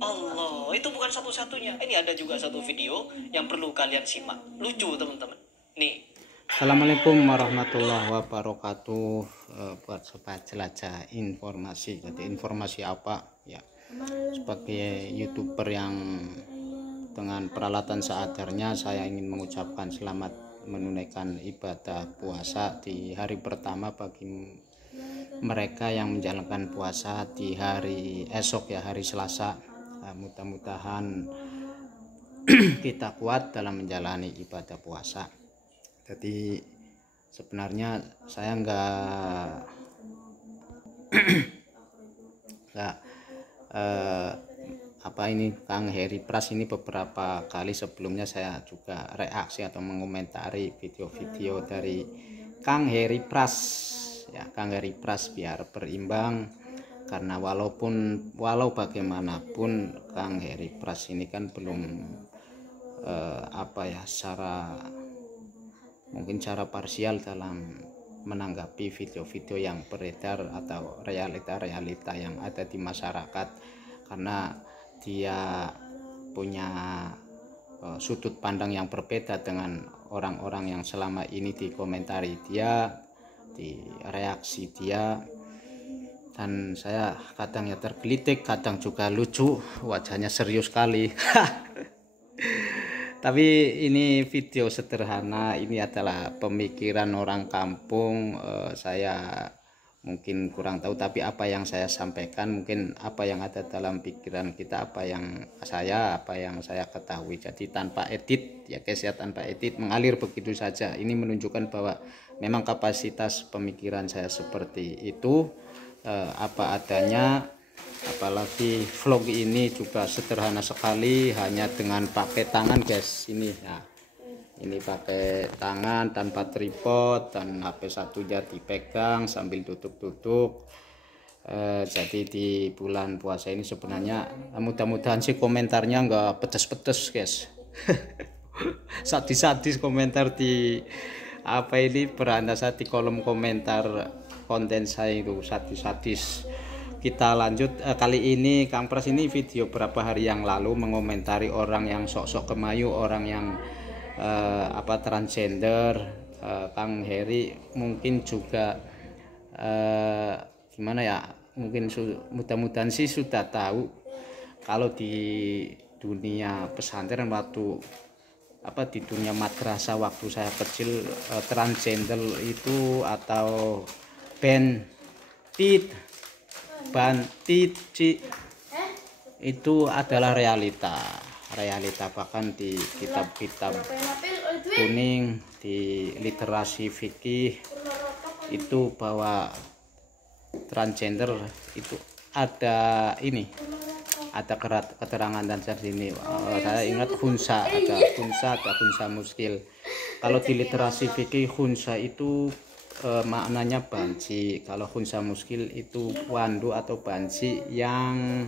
Allah, itu bukan satu-satunya. Ini ada juga satu video yang perlu kalian simak. Lucu teman-teman. Nih. Assalamualaikum warahmatullahi wabarakatuh. Buat sobat jelajah informasi. Jadi informasi apa ya? Sebagai YouTuber yang dengan peralatan seadanya, saya ingin mengucapkan selamat menunaikan ibadah puasa di hari pertama bagi mereka yang menjalankan puasa di hari esok ya, hari Selasa. Mudah-mudahan kita kuat dalam menjalani ibadah puasa. Jadi sebenarnya saya nggak Kang Heri Pras ini beberapa kali sebelumnya saya juga reaksi atau mengomentari video-video dari Kang Heri Pras ya, Kang Heri Pras biar berimbang, karena walau bagaimanapun Kang Heri Pras ini kan belum secara parsial dalam menanggapi video-video yang beredar atau realita-realita yang ada di masyarakat, karena dia punya sudut pandang yang berbeda dengan orang-orang yang selama ini dikomentari dia, di reaksi dia. Dan saya kadang ya tergelitik, kadang juga lucu, wajahnya serius sekali. Tapi ini video sederhana, ini adalah pemikiran orang kampung. Saya mungkin kurang tahu, tapi apa yang saya sampaikan mungkin apa yang ada dalam pikiran kita, apa yang saya ketahui. Jadi tanpa edit ya guys ya, tanpa edit, mengalir begitu saja. Ini menunjukkan bahwa memang kapasitas pemikiran saya seperti itu, apa adanya. Apalagi vlog ini juga sederhana sekali, hanya dengan pakai tangan guys. Ini ya, ini pakai tangan tanpa tripod, dan HP satunya dipegang sambil duduk-duduk. Jadi di bulan puasa ini sebenarnya mudah-mudahan sih komentarnya nggak pedes-pedes guys. Sadis-sadis komentar di beranda di kolom komentar konten saya itu sadis-sadis. Kita lanjut. Kali ini Kang Pras ini video berapa hari yang lalu mengomentari orang yang sok-sok kemayu, orang yang transgender. Kang Heri mungkin juga gimana ya, mungkin mudah-mudahan sih sudah tahu kalau di dunia pesantren di dunia madrasah waktu saya kecil, transgender itu atau Bantit itu adalah realita, bahkan di kitab-kitab kuning, di literasi fikih itu bahwa transgender itu ada keterangan dan sini. Saya ingat ada khunsa muskil. Kalau di literasi fikih khunsa itu maknanya banci, kalau khunsa muskil itu wandu atau banci yang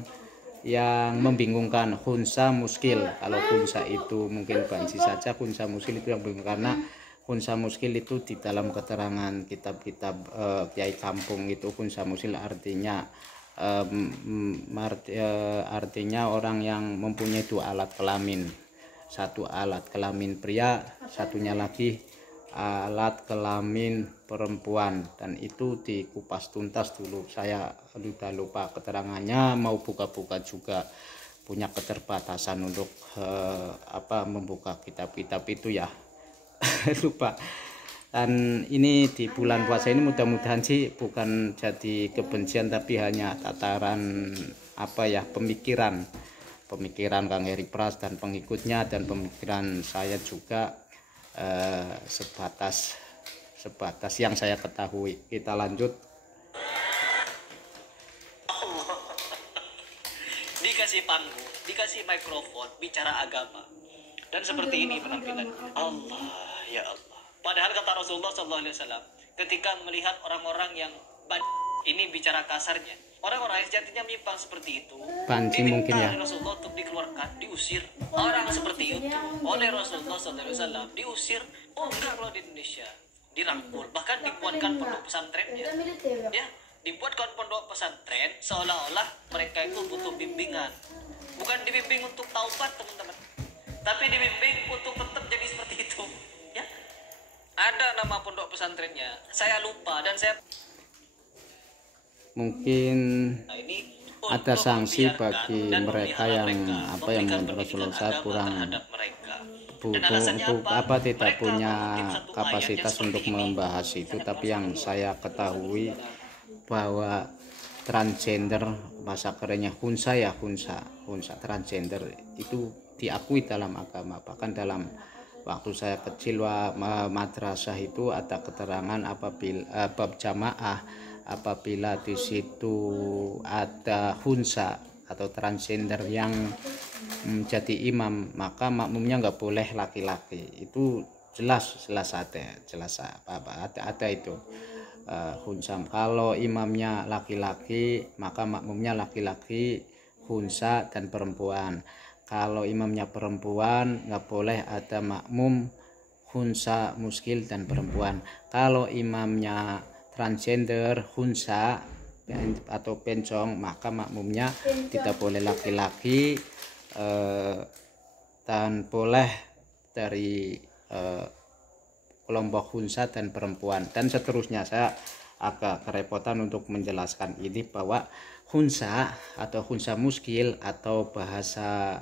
membingungkan. Khunsa muskil, kalau khunsa itu mungkin banci saja, khunsa muskil itu yang bingung, karena khunsa muskil itu di dalam keterangan kitab-kitab kiai kampung itu khunsa muskil artinya orang yang mempunyai dua alat kelamin, satu alat kelamin pria, satunya lagi alat kelamin perempuan, dan itu dikupas tuntas dulu. Saya sudah lupa keterangannya, mau buka-buka juga punya keterbatasan untuk membuka kitab-kitab itu ya. Lupa. Dan ini di bulan puasa ini mudah-mudahan sih bukan jadi kebencian, tapi hanya tataran pemikiran Kang Heri Pras dan pengikutnya, dan pemikiran saya juga sebatas yang saya ketahui. Kita lanjut. Dikasih panggung, dikasih mikrofon, bicara agama, dan seperti ini penampilan. Allah ya Allah. Padahal kata Rasulullah SAW, ketika melihat orang-orang yang ini bicara kasarnya, orang-orang yang sejatinya menyimpang seperti itu, Banci mungkin ya, oleh Rasulullah untuk dikeluarkan, diusir. Orang seperti itu oleh Rasulullah SAW diusir. Oh enggak, kalau di Indonesia dirangkul, bahkan dibuatkan pondok pesantrennya ya, dibuatkan pondok pesantren seolah-olah mereka itu butuh bimbingan. Bukan dibimbing untuk taubat teman-teman, tapi dibimbing untuk tetap jadi seperti itu. Ya, ada nama pondok pesantrennya, saya lupa dan saya mungkin nah, ini ada untuk sanksi membiarkan bagi dan mereka memelihara yang mereka, apa yang memberikan menurut pendidikan Rasulullah saya agama kurang terhadap mereka. Dan butuh alasannya untuk apa tidak Mereka punya mengutip satu ayat yang kapasitas seperti untuk ini. membahas itu, tapi yang saya ketahui bahwa transgender, bahasa kerennya hunsa ya, hunsa transgender itu diakui dalam agama. Bahkan dalam waktu saya kecil madrasah itu ada keterangan apabila bab jamaah, apabila di situ ada hunsa atau transgender yang menjadi imam, maka makmumnya nggak boleh laki-laki. Itu jelas ada itu hunsa. Kalau imamnya laki-laki maka makmumnya laki-laki, hunsa dan perempuan. Kalau imamnya perempuan nggak boleh ada makmum hunsa, muskil dan perempuan. Kalau imamnya transgender, hunsa atau pencong, maka makmumnya tidak boleh laki-laki dan boleh dari kelompok hunsa dan perempuan dan seterusnya. Saya agak kerepotan untuk menjelaskan ini bahwa hunsa atau hunsa muskil atau bahasa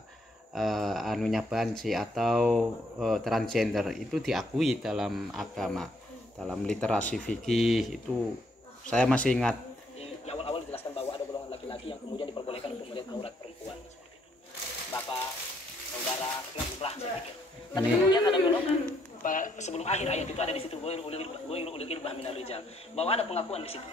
anunya banci atau transgender itu diakui dalam agama, dalam literasi fikih itu saya masih ingat. Di awal-awal dijelaskan bahwa ada golongan laki-laki yang kemudian diperbolehkan untuk melihat aurat perempuan seperti itu. Bapak, saudara, lumrah saya pikir. Tapi kemudian ada golongan sebelum akhir ayat itu ada di situ ulil irbah minar rijal, bahwa ada pengakuan di situ.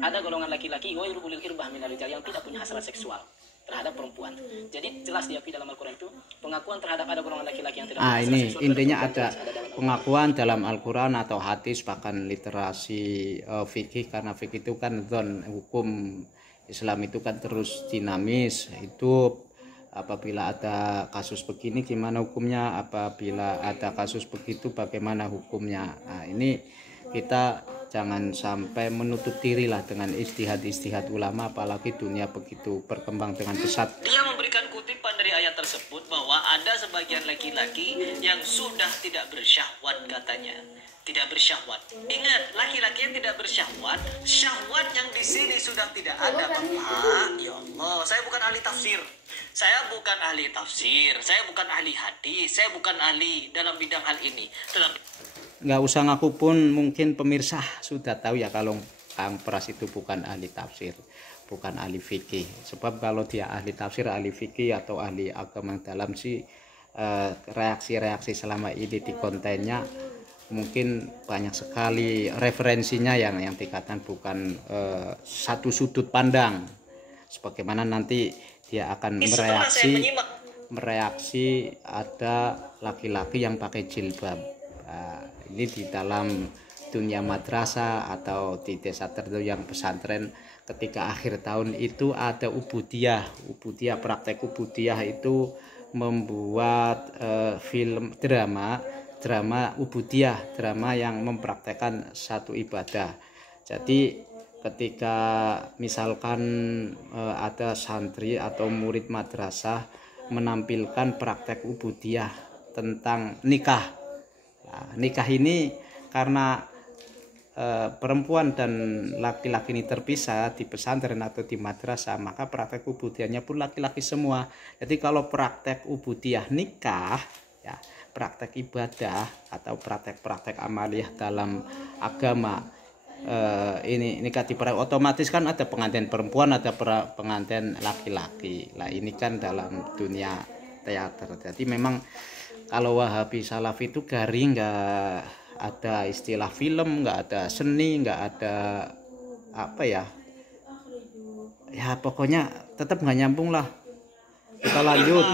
Ada golongan laki-laki ulil irbah minar rijal yang tidak punya hasrat seksual terhadap perempuan. Jadi jelas diakui dalam Al-Quran itu pengakuan terhadap ada golongan laki-laki yang tidak punya hasrat ini seksual. intinya ada pengakuan dalam Al-Quran atau hadis, bahkan literasi fikih, karena fikih itu kan hukum Islam itu kan terus dinamis, hidup. Apabila ada kasus begini gimana hukumnya, apabila ada kasus begitu bagaimana hukumnya. Nah, ini kita jangan sampai menutup diri lah dengan istihad ulama, apalagi dunia begitu berkembang dengan pesat. Dia memberikan kutipan dari ayat tersebut bahwa ada sebagian laki-laki yang sudah tidak bersyahwat katanya. Tidak bersyahwat. Ingat, laki-laki yang tidak bersyahwat, syahwat yang di sini sudah tidak ada, Bapak. Ya Allah, saya bukan ahli tafsir. Saya bukan ahli tafsir, saya bukan ahli hadis, saya bukan ahli dalam bidang hal ini. Nggak usah ngaku pun mungkin pemirsa sudah tahu ya kalau Kang Pras itu bukan ahli tafsir, bukan ahli fikih. Sebab kalau dia ahli tafsir, ahli fikih atau ahli agama dalam sih reaksi-reaksi selama ini di kontennya mungkin banyak sekali referensinya yang dikatakan bukan satu sudut pandang, sebagaimana nanti dia akan mereaksi ada laki-laki yang pakai jilbab. Nah, ini di dalam dunia madrasah atau di desa tertentu yang pesantren, ketika akhir tahun itu ada ubudiyah, praktek ubudiyah itu membuat film drama ubudiyah, drama yang mempraktekkan satu ibadah. Jadi ketika misalkan ada santri atau murid madrasah menampilkan praktek ubudiyah tentang nikah. Nah, nikah ini karena perempuan dan laki-laki ini terpisah di pesantren atau di madrasah, maka praktek ubudiyahnya pun laki-laki semua. Jadi kalau praktek ubudiyah nikah, ya praktek ibadah atau praktek amaliyah dalam agama ini nikah otomatis kan ada pengantin perempuan, ada pengantin laki-laki. Lah ini kan dalam dunia teater. Jadi memang kalau Wahabi Salafi itu garing, nggak ada istilah film, nggak ada seni, nggak ada apa ya pokoknya tetap nggak nyambung lah. Kita lanjut.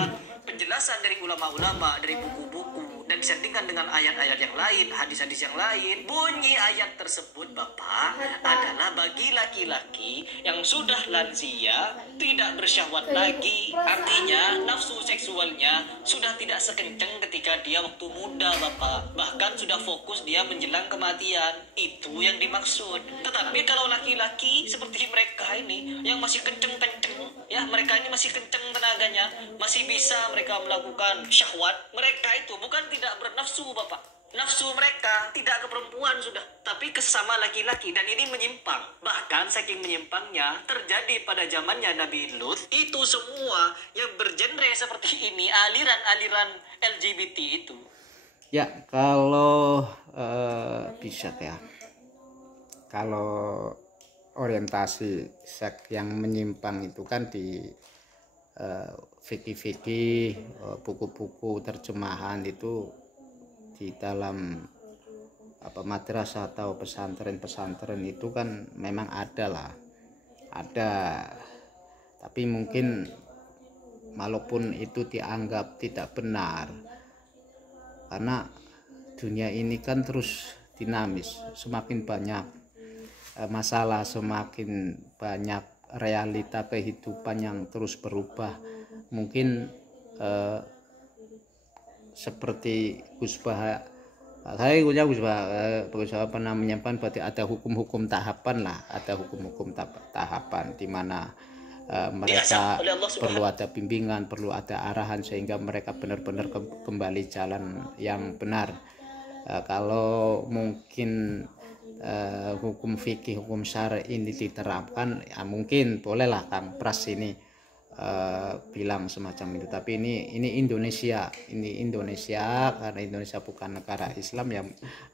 Penjelasan dari ulama-ulama, dari buku-buku, dan disandingkan dengan ayat-ayat yang lain, hadis-hadis yang lain. Bunyi ayat tersebut, Bapak, adalah bagi laki-laki yang sudah lansia, tidak bersyahwat lagi. Artinya, nafsu seksualnya sudah tidak sekencang ketika dia waktu muda, Bapak. Bahkan sudah fokus dia menjelang kematian. Itu yang dimaksud. Tetapi kalau laki-laki seperti mereka ini, yang masih kenceng-kenceng, ya mereka ini masih kenceng tenaganya, masih bisa mereka melakukan syahwat. Mereka itu bukan tidak bernafsu Bapak, nafsu mereka tidak ke perempuan sudah, tapi ke sesama laki-laki. Dan ini menyimpang, bahkan saking menyimpangnya terjadi pada zamannya Nabi Lut. Itu semua yang bergenre seperti ini, aliran-aliran LGBT itu. Ya, kalau bisa ya, kalau orientasi seks yang menyimpang itu kan di fikih-fikih, buku-buku terjemahan itu di dalam madrasah atau pesantren-pesantren itu kan memang ada, tapi mungkin walaupun itu dianggap tidak benar, karena dunia ini kan terus dinamis, semakin banyak masalah, semakin banyak realita kehidupan yang terus berubah. Mungkin seperti Gus Bah, saya punya Gus Bah pernah menyampaikan berarti ada hukum-hukum tahapan lah, ada hukum-hukum tahapan di mana mereka perlu ada bimbingan, perlu ada arahan sehingga mereka benar-benar kembali jalan yang benar. Kalau mungkin hukum fikih, hukum syar'i ini diterapkan, ya mungkin bolehlah Kang Pras ini bilang semacam itu. Tapi ini Indonesia, karena Indonesia bukan negara Islam, ya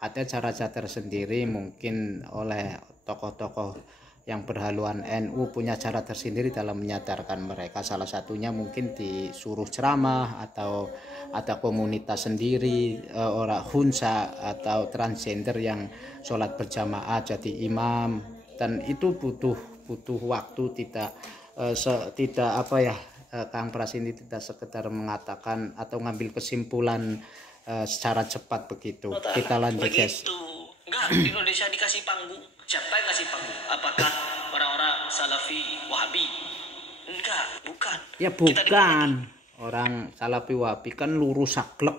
ada cara-cara tersendiri. Mungkin oleh tokoh-tokoh yang berhaluan NU punya cara tersendiri dalam menyadarkan mereka. Salah satunya mungkin disuruh ceramah, atau ada komunitas sendiri, orang hunsa atau transgender yang sholat berjamaah jadi imam. Dan itu butuh waktu, tidak Kang Pras ini tidak sekedar mengatakan atau ngambil kesimpulan secara cepat begitu. Kita lanjut guys. Enggak, di Indonesia dikasih panggung. Siapa yang kasih panggung? Apakah orang-orang Salafi, Wahabi? Enggak, bukan. Ya bukan. Orang Salafi Wahabi kan lurus saklek,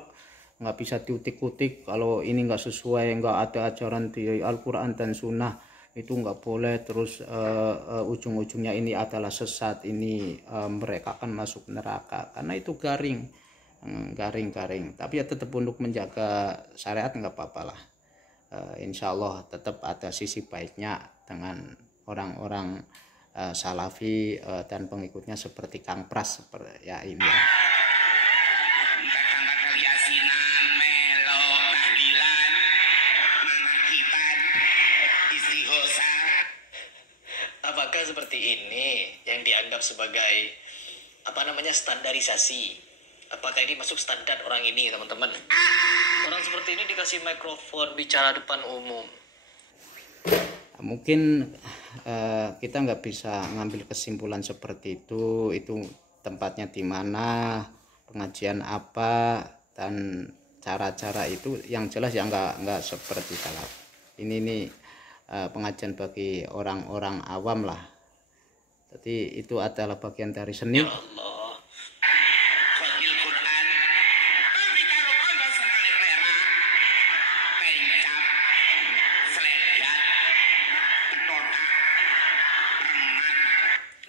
nggak bisa diutik-utik. Kalau ini nggak sesuai, nggak ada ajaran di Al-Quran dan Sunnah, itu nggak boleh. Terus ujung-ujungnya ini adalah sesat, ini mereka akan masuk neraka, karena itu garing. Tapi ya tetap untuk menjaga syariat nggak apa-apa lah. Insya Allah tetap ada sisi baiknya dengan orang-orang Salafi dan pengikutnya seperti Kang Pras, seperti ya ini ya. Apakah seperti ini yang dianggap sebagai standarisasi? Apakah ini masuk standar orang ini, teman-teman? Orang seperti ini dikasih mikrofon bicara depan umum. Mungkin kita nggak bisa ngambil kesimpulan seperti itu tempatnya di mana, pengajian apa, dan cara-cara itu yang jelas ya nggak seperti salaf. Ini pengajian bagi orang-orang awam lah. Jadi itu adalah bagian dari seni. Ya Allah.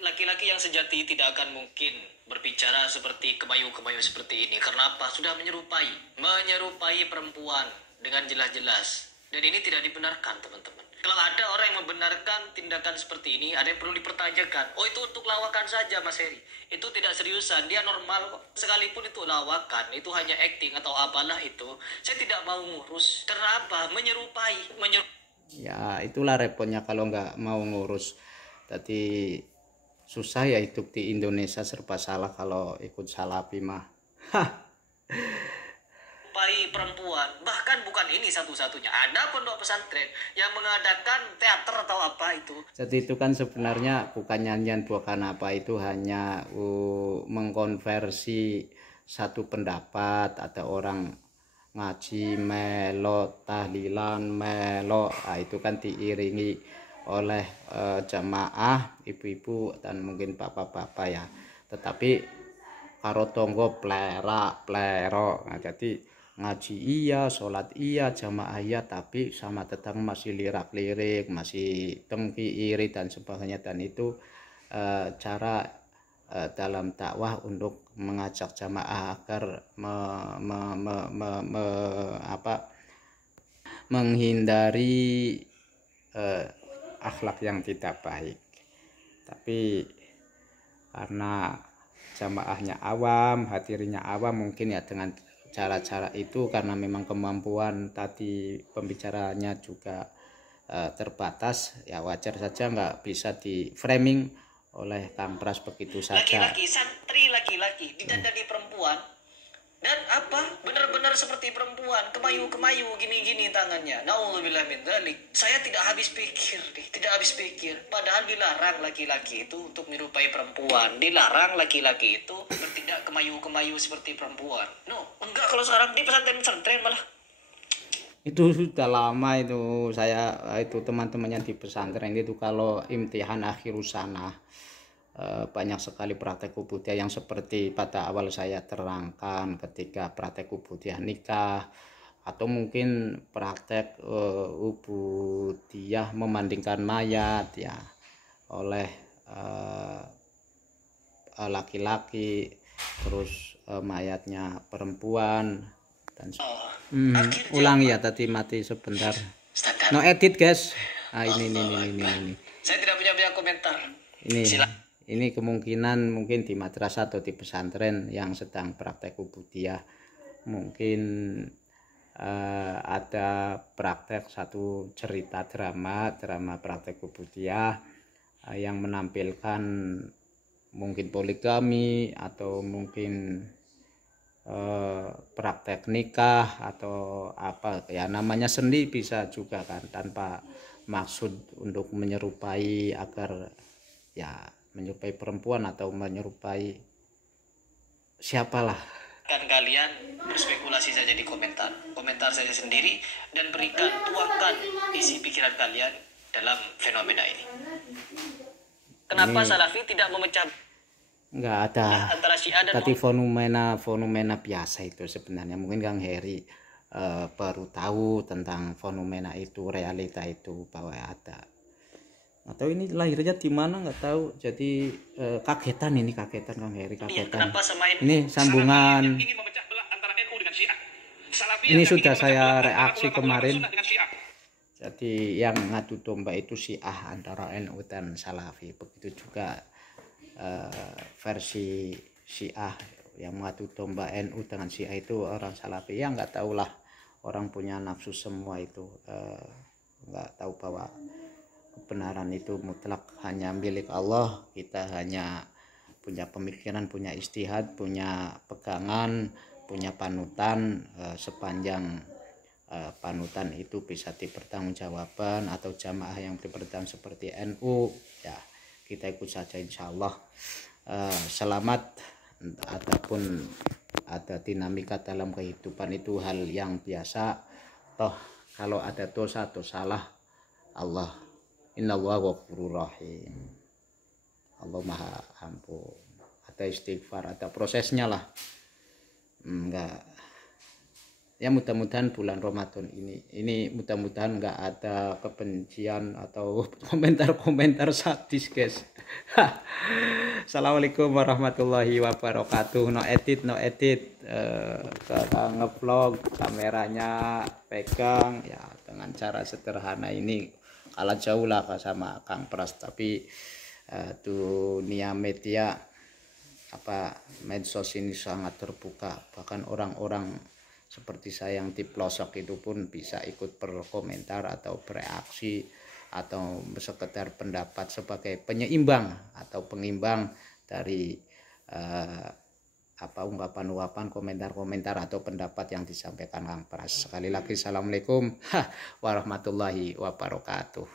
Laki-laki yang sejati tidak akan mungkin berbicara seperti kemayu-kemayu seperti ini. Karena apa? Sudah menyerupai perempuan dengan jelas-jelas. Dan ini tidak dibenarkan, teman-teman. Kalau ada orang yang membenarkan tindakan seperti ini, ada yang perlu dipertanyakan. Oh, itu untuk lawakan saja, Mas Heri. Itu tidak seriusan, dia normal kok. Sekalipun itu lawakan, itu hanya acting atau apalah itu. Saya tidak mau ngurus. Karena apa? Menyerupai. Ya, itulah repotnya kalau nggak mau ngurus. Jadi susah ya hidup di Indonesia, serba salah kalau ikut Salafi mah. Perempuan, bahkan bukan ini satu-satunya, ada pondok pesantren yang mengadakan teater atau apa itu. Jadi itu kan sebenarnya bukan nyanyian, bukan apa, itu hanya mengkonversi satu pendapat. Ada orang ngaji melo, tahlilan melo, itu kan diiringi oleh jamaah ibu-ibu dan mungkin bapak-bapak ya, tetapi karo tonggo plero. Nah, jadi ngaji iya, sholat iya, jamaah iya, tapi sama tetangga masih lirak-lirik, masih dengki, iri dan sebagainya. Dan itu cara dalam dakwah untuk mengajak jamaah agar menghindari akhlak yang tidak baik. Tapi karena jamaahnya awam, hadirinnya awam, mungkin ya dengan cara-cara itu, karena memang kemampuan tadi pembicaranya juga terbatas, ya wajar saja nggak bisa di framing oleh Kang Pras begitu saja. Laki-laki, santri laki-laki didandani perempuan, dan apa, benar-benar seperti perempuan, kemayu-kemayu gini-gini tangannya. Nauzubillah min dzalik. Saya tidak habis pikir nih, tidak habis pikir. Padahal dilarang laki-laki itu untuk menyerupai perempuan, dilarang laki-laki itu bertindak kemayu-kemayu seperti perempuan. No, enggak, kalau sekarang di pesantren-pesantren malah. Itu sudah lama itu, saya itu teman-temannya di pesantren itu kalau imtihan akhir sana banyak sekali praktek ubudiyah yang seperti pada awal saya terangkan ketika praktek ubudiyah nikah, atau mungkin praktek ubudiyah memandingkan mayat ya oleh laki-laki, terus mayatnya perempuan dan ulangi ya, tadi mati sebentar. No edit guys. Nah, ini. Saya tidak punya banyak komentar. Ini kemungkinan mungkin di madrasah atau di pesantren yang sedang praktek ubudiyah, mungkin ada praktek satu cerita drama praktek ubudiyah yang menampilkan mungkin poligami atau mungkin praktek nikah atau apa ya, namanya seni bisa juga kan, tanpa maksud untuk menyerupai agar ya menyerupai perempuan atau menyerupai siapalah. Kan kalian berspekulasi saja di komentar saja sendiri, dan tuangkan isi pikiran kalian dalam fenomena ini. Kenapa Salafi tidak memecah? Nggak ada antara Syiah dan tadi fenomena biasa itu sebenarnya. Mungkin Kang Heri baru tahu tentang fenomena itu, realita itu bahwa ada, atau ini lahirnya di mana nggak tahu. Jadi kagetan Kang Heri, kagetan. Ini sambungan ini sudah saya reaksi kemarin. Jadi yang ngadu domba itu Syiah antara NU dan Salafi, begitu juga versi Syiah yang mengadu domba NU dengan Syiah itu orang Salafi. Ya nggak tahulah, orang punya nafsu semua itu, nggak tahu bahwa kebenaran itu mutlak hanya milik Allah. Kita hanya punya pemikiran, punya ijtihad, punya pegangan, punya panutan, sepanjang panutan itu bisa dipertanggungjawabkan, atau jamaah yang dipertanggung seperti NU ya kita ikut saja insya Allah. Selamat. Ataupun ada dinamika dalam kehidupan itu hal yang biasa. Toh kalau ada dosa atau salah, Allah innallaha ghafurur rahim, Allah maha ampun. Ada istighfar, ada prosesnya lah. Enggak ya, mudah-mudahan bulan Ramadan ini mudah-mudahan nggak ada kebencian atau komentar-komentar sadis guys. Assalamualaikum warahmatullahi wabarakatuh. No edit ngevlog, kameranya pegang ya dengan cara sederhana ini, kalah jauh lah sama Kang Pras. Tapi dunia media medsos ini sangat terbuka, bahkan orang-orang seperti saya yang di pelosok itu pun bisa ikut berkomentar atau bereaksi atau sekedar pendapat sebagai penyeimbang atau pengimbang dari ungkapan-ungkapan, komentar-komentar atau pendapat yang disampaikan Kang Pras. Sekali lagi assalamualaikum warahmatullahi wabarakatuh.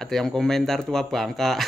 Atau yang komentar tua bangka